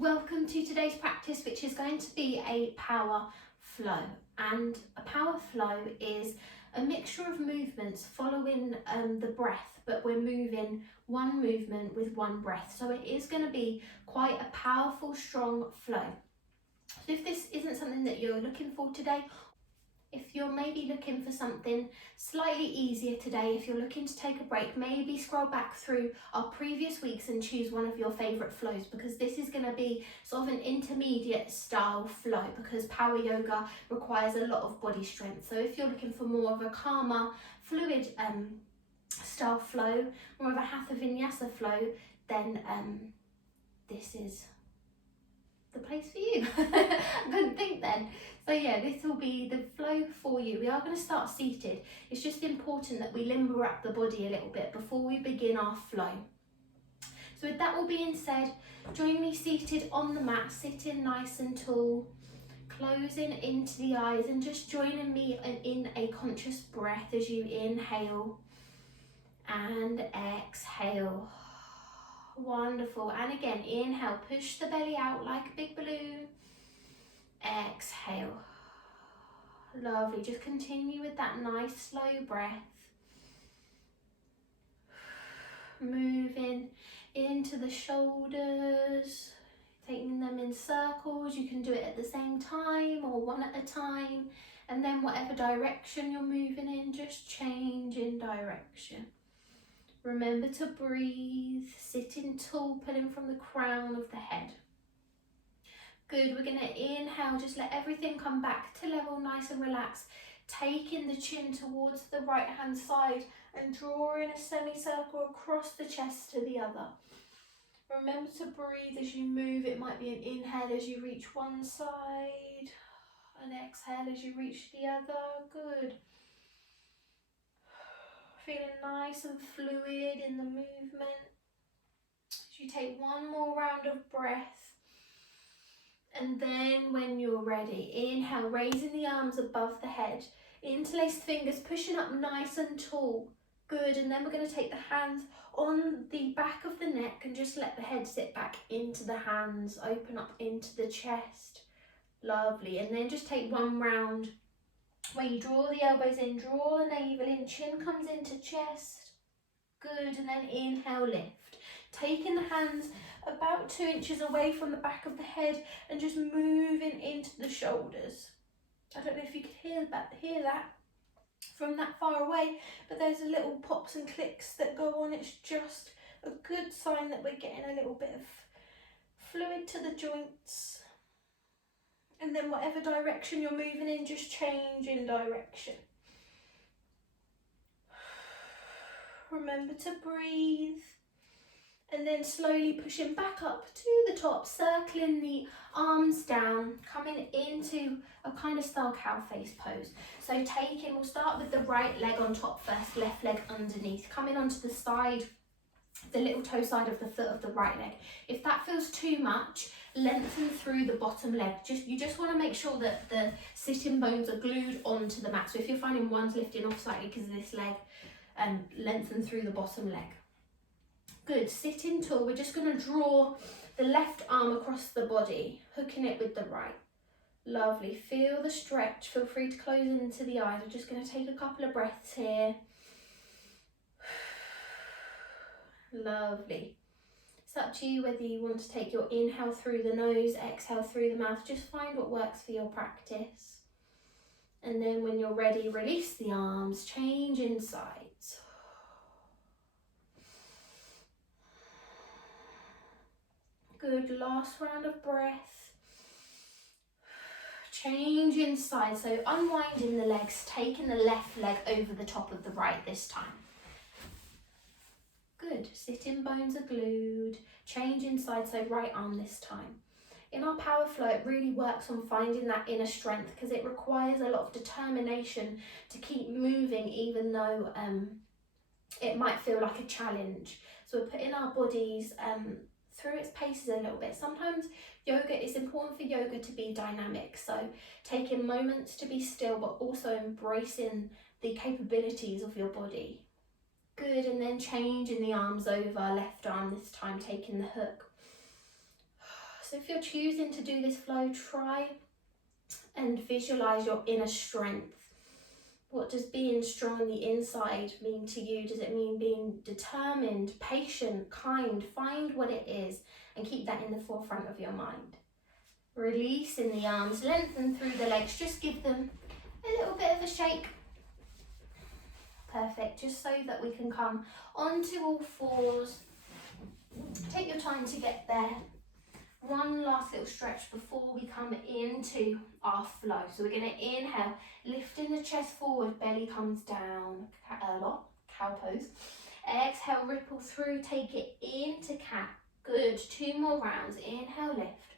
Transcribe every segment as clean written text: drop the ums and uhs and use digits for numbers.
Welcome to today's practice, which is going to be a power flow. And a power flow is a mixture of movements following the breath, but we're moving one movement with one breath. So it is going to be quite a powerful, strong flow. So if this isn't something that you're looking for today, if you're maybe looking for something slightly easier today, if you're looking to take a break, maybe scroll back through our previous weeks and choose one of your favourite flows, because this is going to be sort of an intermediate style flow because power yoga requires a lot of body strength. So if you're looking for more of a calmer, fluid style flow, more of a hatha vinyasa flow, then this is the place for you. I couldn't think then. So yeah, this will be the flow for you. We are going to start seated. It's just important that we limber up the body a little bit before we begin our flow. So with that all being said, join me seated on the mat, sitting nice and tall, closing into the eyes and just joining me in a conscious breath as you inhale and exhale. Wonderful. And again, inhale, push the belly out like a big balloon. Exhale. Lovely. Just continue with that nice slow breath. Moving into the shoulders, taking them in circles. You can do it at the same time or one at a time. And then whatever direction you're moving in, just change in direction. Remember to breathe, sitting tall, pulling from the crown of the head. Good, we're going to inhale, just let everything come back to level, nice and relaxed. Taking the chin towards the right hand side and drawing a semicircle across the chest to the other. Remember to breathe as you move. It might be an inhale as you reach one side, an exhale as you reach the other. Good. Feeling nice and fluid in the movement. As you take one more round of breath. And then when you're ready, inhale, raising the arms above the head. Interlaced fingers, pushing up nice and tall. Good, and then we're going to take the hands on the back of the neck and just let the head sit back into the hands. Open up into the chest. Lovely, and then just take one round. Where you draw the elbows in, draw the navel in, chin comes into chest. Good, and then inhale, lift. Taking the hands about 2 inches away from the back of the head and just moving into the shoulders. I don't know if you could hear that from that far away, but there's a little pops and clicks that go on. It's just a good sign that we're getting a little bit of fluid to the joints. And then whatever direction you're moving in, just change in direction. Remember to breathe. And then slowly pushing back up to the top, circling the arms down, coming into a kind of style cow face pose. So we'll start with the right leg on top first, left leg underneath, coming onto the side, the little toe side of the foot of the right leg. If that feels too much, lengthen through the bottom leg. You just want to make sure that the sitting bones are glued onto the mat. So if you're finding one's lifting off slightly because of this leg, lengthen through the bottom leg. Good, sitting tall. We're just going to draw the left arm across the body, hooking it with the right. Lovely, feel the stretch. Feel free to close into the eyes. We're just going to take a couple of breaths here. Lovely. It's up to you whether you want to take your inhale through the nose, exhale through the mouth. Just find what works for your practice. And then when you're ready, release the arms, change in sides. Good, last round of breath. Change inside, so unwinding the legs, taking the left leg over the top of the right this time. Good, sitting bones are glued. Change inside, so right arm this time. In our power flow, it really works on finding that inner strength because it requires a lot of determination to keep moving even though it might feel like a challenge. So we're putting our bodies through its paces a little bit. Sometimes it's important for yoga to be dynamic, so taking moments to be still but also embracing the capabilities of your body. Good, and then changing the arms over, left arm this time, taking the hook. So if you're choosing to do this flow, try and visualize your inner strength. What does being strong on the inside mean to you? Does it mean being determined, patient, kind? Find what it is and keep that in the forefront of your mind. Release in the arms, lengthen through the legs, just give them a little bit of a shake. Perfect, just so that we can come onto all fours. Take your time to get there. One last little stretch before we come into our flow. So we're going to inhale, lifting the chest forward, belly comes down, cow pose. Exhale, ripple through, take it into cat. Good, 2 more rounds. Inhale, lift.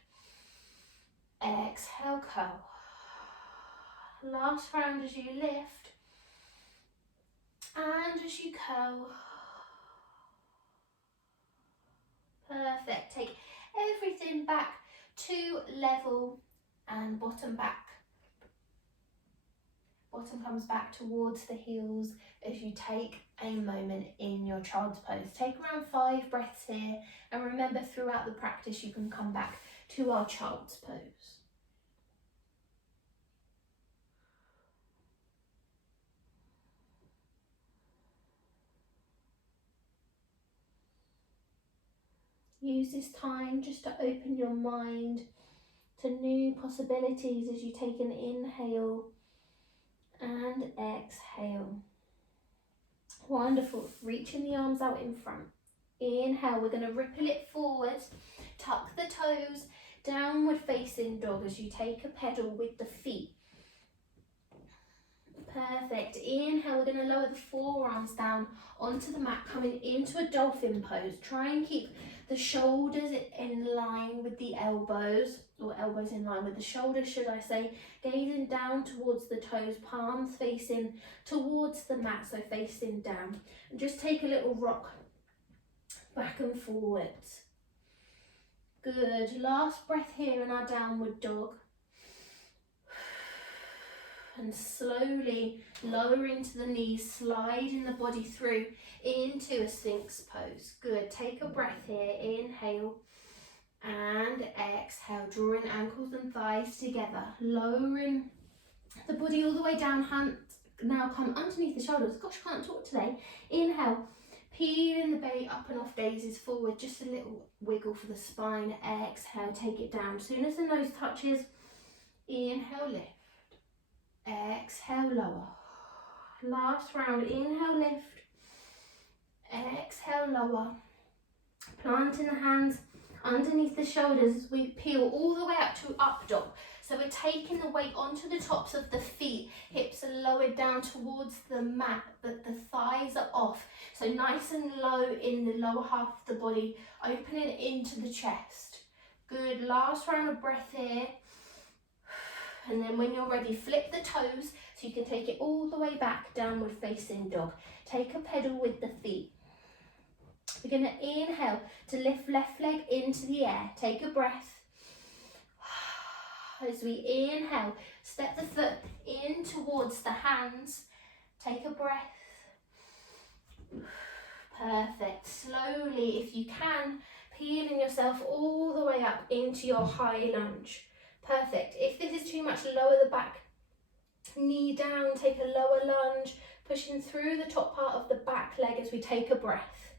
Exhale, curl. Last round as you lift and as you curl. Perfect. Take everything back to level and bottom back. Bottom comes back towards the heels as you take a moment in your child's pose. Take around 5 breaths here, and remember throughout the practice you can come back to our child's pose. Use this time just to open your mind to new possibilities as you take an inhale and exhale. Wonderful. Reaching the arms out in front. Inhale, we're going to ripple it forward. Tuck the toes, downward facing dog as you take a pedal with the feet. Perfect. Inhale, we're going to lower the forearms down onto the mat, coming into a dolphin pose. Try and keep the shoulders in line with the elbows, or elbows in line with the shoulders, should I say. Gazing down towards the toes, palms facing towards the mat, so facing down. And just take a little rock back and forwards. Good. Last breath here in our downward dog. And slowly lower into the knees, sliding the body through into a Sphinx pose. Good. Take a breath here. Inhale and exhale. Drawing ankles and thighs together. Lowering the body all the way down. Hands now come underneath the shoulders. Gosh, I can't talk today. Inhale. Peeling the belly up and off, gazes forward. Just a little wiggle for the spine. Exhale. Take it down. As soon as the nose touches, inhale, lift. Exhale, lower. Last round. Inhale, lift. Exhale, lower. Planting the hands underneath the shoulders as we peel all the way up to up dog. So we're taking the weight onto the tops of the feet. Hips are lowered down towards the mat, but the thighs are off. So nice and low in the lower half of the body, opening into the chest. Good. Last round of breath here. And then when you're ready, flip the toes so you can take it all the way back, downward facing dog. Take a pedal with the feet. We're going to inhale to lift left leg into the air. Take a breath. As we inhale, step the foot in towards the hands. Take a breath. Perfect. Slowly, if you can, peeling yourself all the way up into your high lunge. Perfect. If this is too much, lower the back knee down, take a lower lunge, pushing through the top part of the back leg as we take a breath.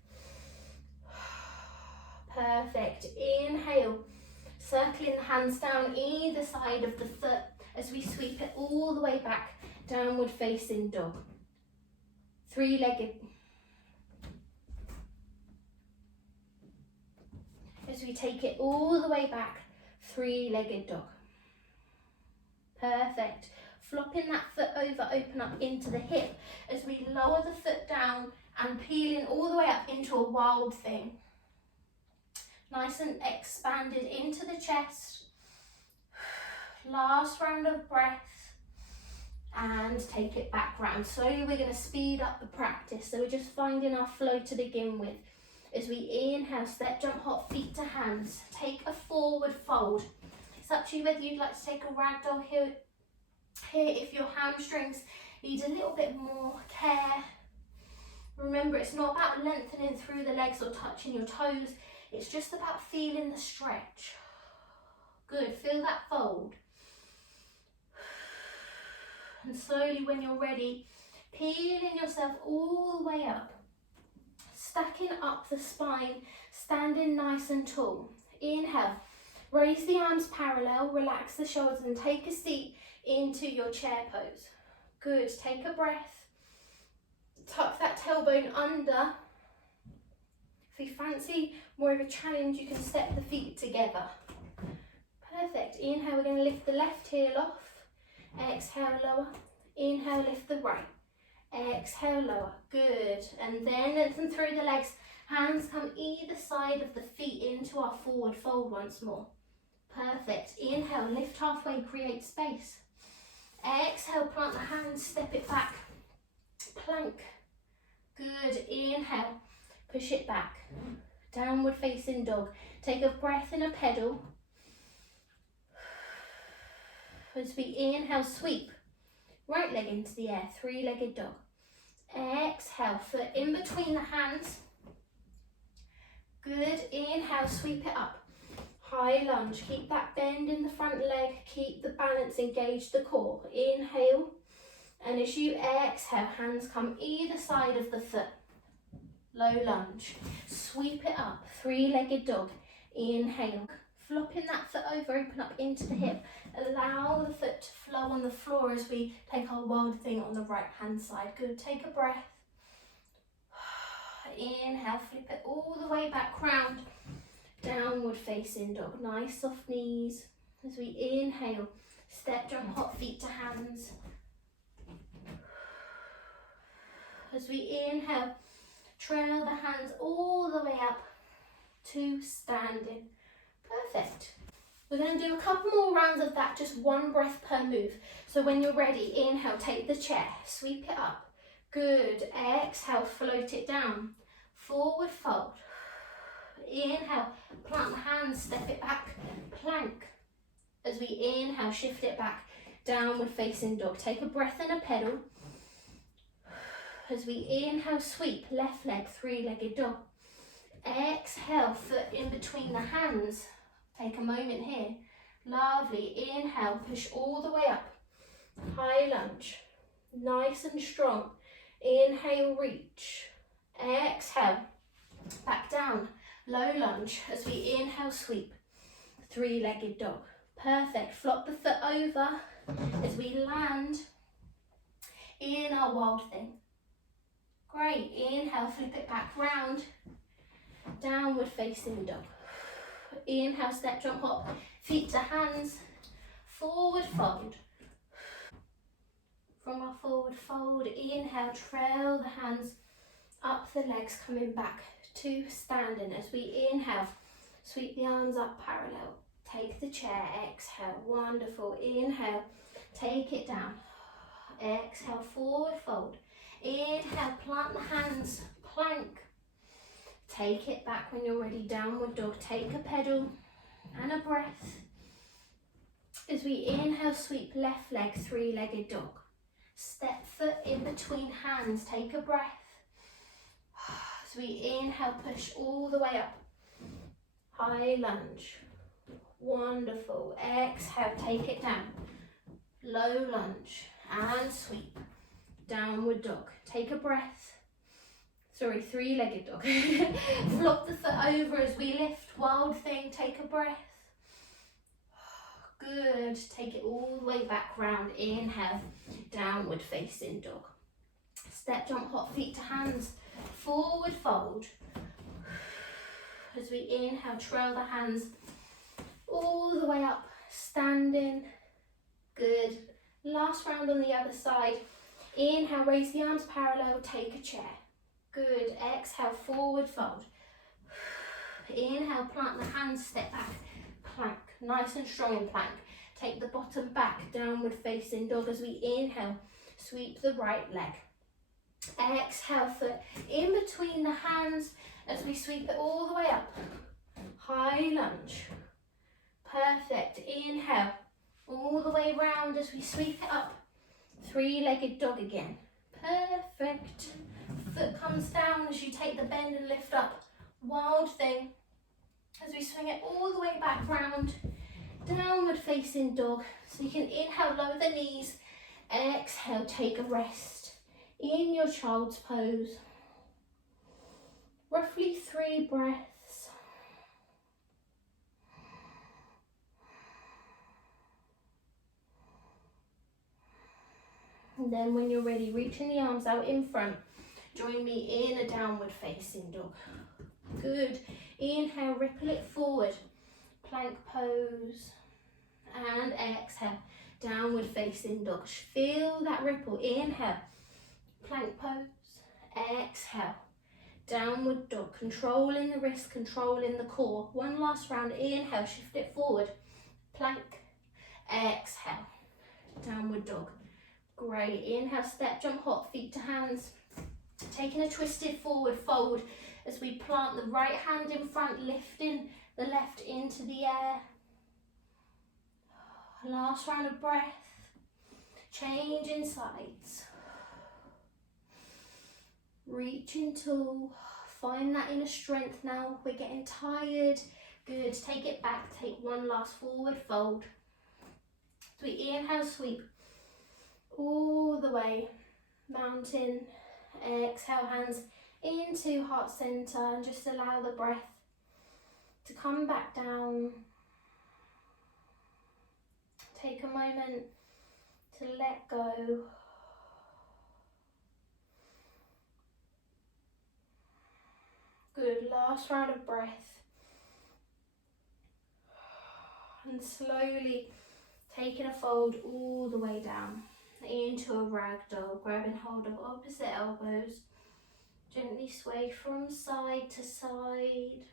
Perfect. Inhale, circling the hands down either side of the foot as we sweep it all the way back, downward facing dog. 3-legged. As we take it all the way back, 3-legged dog. Perfect. Flopping that foot over, open up into the hip as we lower the foot down and peeling all the way up into a wild thing. Nice and expanded into the chest. Last round of breath and take it back round. Slowly we're going to speed up the practice. So we're just finding our flow to begin with. As we inhale, step, jump, hop, feet to hands. Take a forward fold. It's up to you whether you'd like to take a ragdoll here if your hamstrings need a little bit more care. Remember, it's not about lengthening through the legs or touching your toes. It's just about feeling the stretch. Good, feel that fold. And slowly when you're ready, peeling yourself all the way up. Stacking up the spine, standing nice and tall. Inhale, raise the arms parallel, relax the shoulders and take a seat into your chair pose. Good, take a breath. Tuck that tailbone under. If you fancy more of a challenge, you can step the feet together. Perfect. Inhale, we're going to lift the left heel off. Exhale, lower. Inhale, lift the right. Exhale, lower. Good. And then lengthen through the legs. Hands come either side of the feet into our forward fold once more. Perfect. Inhale, lift halfway, create space. Exhale, plant the hands, step it back. Plank. Good. Inhale, push it back. Downward facing dog. Take a breath in a pedal. As we inhale, sweep. Right leg into the air, three-legged dog. Exhale, foot in between the hands. Good. Inhale, sweep it up. High lunge. Keep that bend in the front leg. Keep the balance, engage the core. Inhale. And as you exhale, hands come either side of the foot. Low lunge. Sweep it up. Three-legged dog. Inhale. Flopping that foot over, open up into the hip. Allow the foot to flow on the floor as we take our wild thing on the right hand side. Good, take a breath. Inhale, flip it all the way back, round. Downward facing dog, nice soft knees. As we inhale, step, jump, hop, feet to hands. As we inhale, trail the hands all the way up to standing. Perfect. We're going to do a couple more rounds of that, just one breath per move. So when you're ready, inhale, take the chair, sweep it up. Good. Exhale, float it down. Forward fold. Inhale, plant the hands, step it back, plank. As we inhale, shift it back, downward facing dog. Take a breath in a pedal. As we inhale, sweep, left leg, three-legged dog. Exhale, foot in between the hands. Take a moment here. Lovely. Inhale, push all the way up. High lunge. Nice and strong. Inhale, reach. Exhale, back down. Low lunge. As we inhale, sweep. Three-legged dog. Perfect. Flop the foot over as we land in our wild thing. Great. Inhale, flip it back round. Downward facing dog. Inhale, step, jump, hop, feet to hands, forward fold. From our forward fold, inhale, trail the hands up the legs, coming back to standing. As we inhale, sweep the arms up parallel, take the chair, exhale, wonderful. Inhale, take it down, exhale, forward fold. Inhale, plant the hands, plank. Take it back when you're ready, downward dog. Take a pedal and a breath. As we inhale, sweep left leg, three-legged dog. Step foot in between hands, take a breath. As we inhale, push all the way up. High lunge. Wonderful. Exhale, take it down. Low lunge and sweep. Downward dog. Take a breath. Sorry, three-legged dog. Flop the foot over as we lift. Wild thing, take a breath. Good. Take it all the way back round. Inhale, downward facing dog. Step, jump, hop, feet to hands. Forward fold. As we inhale, trail the hands all the way up. Standing. Good. Last round on the other side. Inhale, raise the arms parallel, take a chair. Good. Exhale, forward fold. Inhale, plant the hands, step back, plank. Nice and strong in plank. Take the bottom back, downward facing dog. As we inhale, sweep the right leg. Exhale, foot in between the hands as we sweep it all the way up. High lunge. Perfect. Inhale, all the way round as we sweep it up. Three-legged dog again. Perfect. Foot comes down as you take the bend and lift up. Wild thing. As we swing it all the way back round. downward facing dog. So you can inhale, lower the knees, exhale, take a rest in your child's pose. Roughly 3 breaths. And then when you're ready, reaching the arms out in front, join me in a downward facing dog. Good. Inhale, ripple it forward. Plank pose. And exhale, downward facing dog. Feel that ripple. Inhale, plank pose. Exhale, downward dog. Controlling the wrist, controlling the core. One last round. Inhale, shift it forward. Plank. Exhale, downward dog. Great. Inhale, step, jump, hop, feet to hands. Taking a twisted forward fold as we plant the right hand in front, lifting the left into the air. Last round of breath. Changing sides. Reaching tall. Find that inner strength now. We're getting tired. Good. Take it back. Take one last forward fold. So we inhale, sweep all the way. Mountain. Exhale, hands into heart center and just allow the breath to come back down. Take a moment to let go. Good, last round of breath. And slowly taking a fold all the way down into a ragdoll, grabbing hold of opposite elbows. Gently sway from side to side.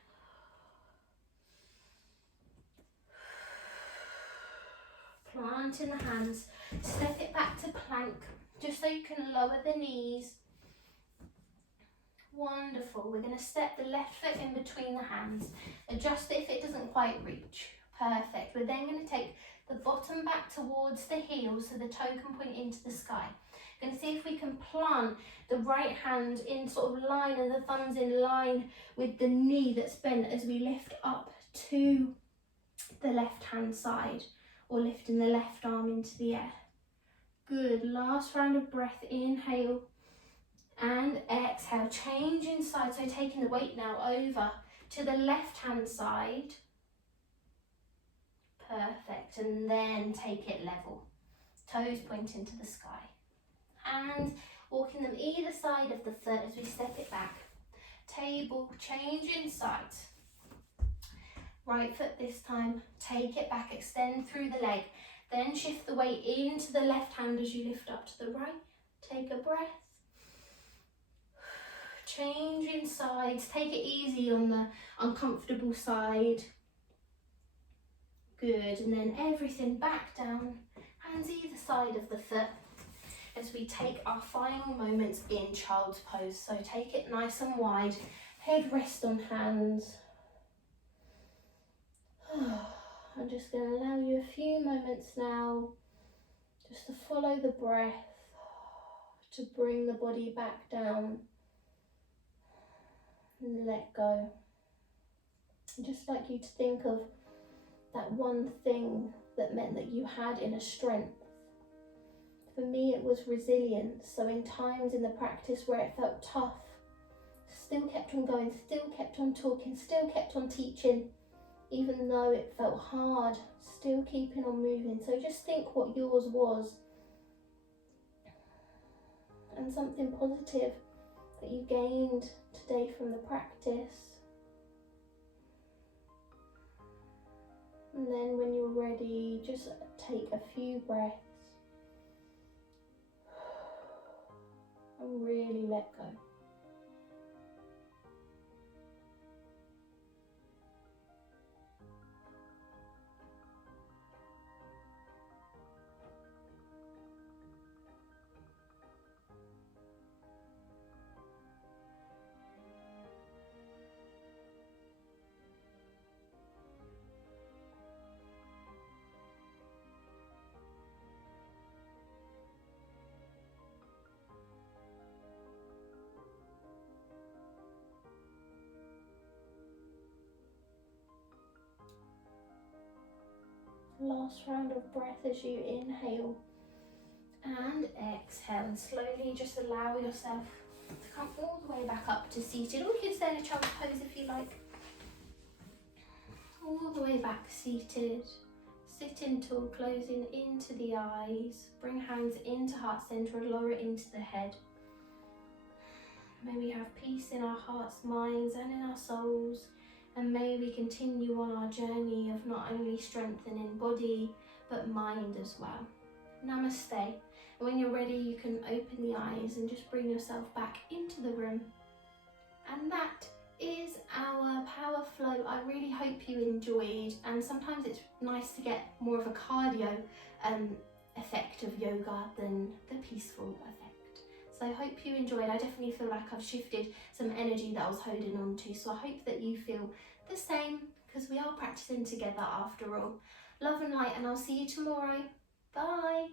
Planting the hands, step it back to plank, just so you can lower the knees. Wonderful. We're going to step the left foot in between the hands. Adjust it if it doesn't quite reach. Perfect. We're then going to take the bottom back towards the heel so the toe can point into the sky. Going to see if we can plant the right hand in sort of line and the thumbs in line with the knee that's bent as we lift up to the left hand side, or lifting the left arm into the air. Good. Last round of breath. Inhale and exhale. Changing side, so taking the weight now over to the left hand side. Perfect. And then take it level. Toes pointing to the sky. Hands walking them either side of the foot as we step it back. Table, changing sides. Right foot this time, take it back, extend through the leg. Then shift the weight into the left hand as you lift up to the right. Take a breath. Changing sides, take it easy on the uncomfortable side. Good, and then everything back down, hands either side of the foot as we take our final moments in child's pose. So take it nice and wide, head rest on hands. I'm just going to allow you a few moments now just to follow the breath, to bring the body back down and let go. I'd just like you to think of that one thing that meant that you had inner strength. For me, it was resilience. So in times in the practice where it felt tough, still kept on going, still kept on talking, still kept on teaching, even though it felt hard, still keeping on moving. So just think what yours was, and something positive that you gained today from the practice. And then when you're ready, just take a few breaths and really let go. Last round of breath as you inhale and exhale, and slowly just allow yourself to come all the way back up to seated, or you can stay in a child's pose if you like. All the way back seated, sitting tall, closing into the eyes, bring hands into heart center and lower it into the head. May we have peace in our hearts, minds and in our souls, and may we continue on our journey of not only strengthening body but mind as well. Namaste. And when you're ready, you can open the eyes and just bring yourself back into the room. And that is our power flow. I really hope you enjoyed, and sometimes it's nice to get more of a cardio effect of yoga than the peaceful effect. So I hope you enjoyed. I definitely feel like I've shifted some energy that I was holding on to, so I hope that you feel the same, because we are practicing together after all. Love and light, and I'll see you tomorrow. Bye.